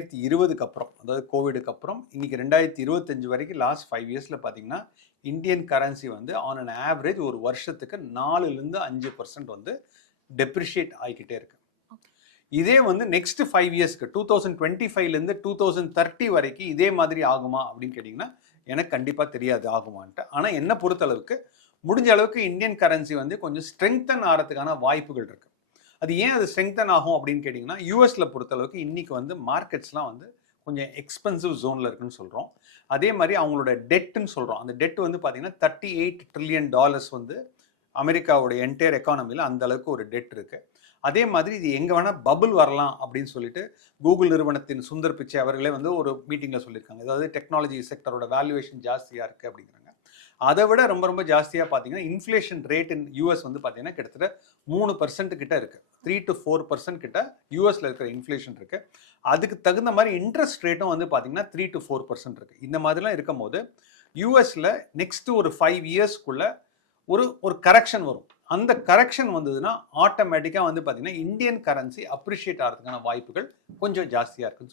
2020க்கு அப்புறம், அதாவது கோவிடுக்கு அப்புறம் இன்னைக்கு 2025 வரைக்கும் லாஸ்ட் 5 இயர்ஸில் பார்த்தீங்கன்னா இந்தியன் கரன்சி வந்து ஆன் அன் ஆவரேஜ் ஒரு வருஷத்துக்கு 4லேருந்து 5% வந்து டெப்ரிஷியேட் ஆகிக்கிட்டே இருக்கு. இதே வந்து நெக்ஸ்ட் 5 இயர்ஸ்க்கு 2025லேருந்து 2030 வரைக்கும் இதே மாதிரி ஆகுமா அப்படின்னு கேட்டிங்கன்னா எனக்கு கண்டிப்பாக தெரியாது ஆகுமான்ட்டு. ஆனால் என்னை பொறுத்தளவுக்கு முடிஞ்ச அளவுக்கு இந்தியன் கரன்சி வந்து கொஞ்சம் ஸ்ட்ரெங்தன் ஆகிறதுக்கான வாய்ப்புகள் இருக்குது. அது ஏன் அது ஸ்ட்ரெங்தன் ஆகும் அப்படின்னு கேட்டிங்கன்னா யூஎஸில் பொறுத்தளவுக்கு இன்றைக்கி வந்து மார்க்கெட்ஸ்லாம் வந்து கொஞ்சம் எக்ஸ்பென்சிவ் ஜோனில் இருக்குன்னு சொல்கிறோம். அதே மாதிரி அவங்களோட டெட்டுன்னு சொல்கிறோம். அந்த டெட் வந்து பார்த்திங்கன்னா $38 trillion வந்து அமெரிக்காவோட என்டையர் எக்கானமியில் அந்த அளவுக்கு ஒரு டெட் இருக்குது. அதே மாதிரி இது எங்கே வேணால் பபுள் வரலாம் அப்படின்னு சொல்லிட்டு கூகுள் நிறுவனத்தின் சுந்தர் பிச்சை அவர்களே வந்து ஒரு மீட்டிங்கில் சொல்லியிருக்காங்க. அதாவது டெக்னாலஜி செக்டரோட வேல்யூவேஷன் ஜாஸ்தியாக இருக்குது அப்படிங்கிறாங்க. அதை விட ரொம்ப ரொம்ப ஜாஸ்தியாக பார்த்தீங்கன்னா இன்ஃப்ளேஷன் ரேட் இன் யூஎஸ் வந்து பார்த்தீங்கன்னா கிட்டத்தட்ட 3% கிட்ட இருக்குது. 3 to 4% கிட்ட யூஎஸில் இருக்கிற இன்ஃப்ளேஷன் இருக்குது. அதுக்கு தகுந்த மாதிரி இன்ட்ரெஸ்ட் ரேட்டும் வந்து பார்த்தீங்கன்னா 3 to 4% இருக்குது. இந்த மாதிரிலாம் இருக்கும் போது யூஎஸில் நெக்ஸ்ட் ஒரு 5 இயர்ஸ்க்குள்ள ஒரு கரெக்ஷன் வரும். அந்த கரெக்ஷன் வந்ததுன்னா ஆட்டோமேட்டிக்காக வந்து பார்த்தீங்கன்னா இந்தியன் கரன்சி அப்ரிஷியேட் ஆகிறதுக்கான வாய்ப்புகள் கொஞ்சம் ஜாஸ்தியாக இருக்குன்னு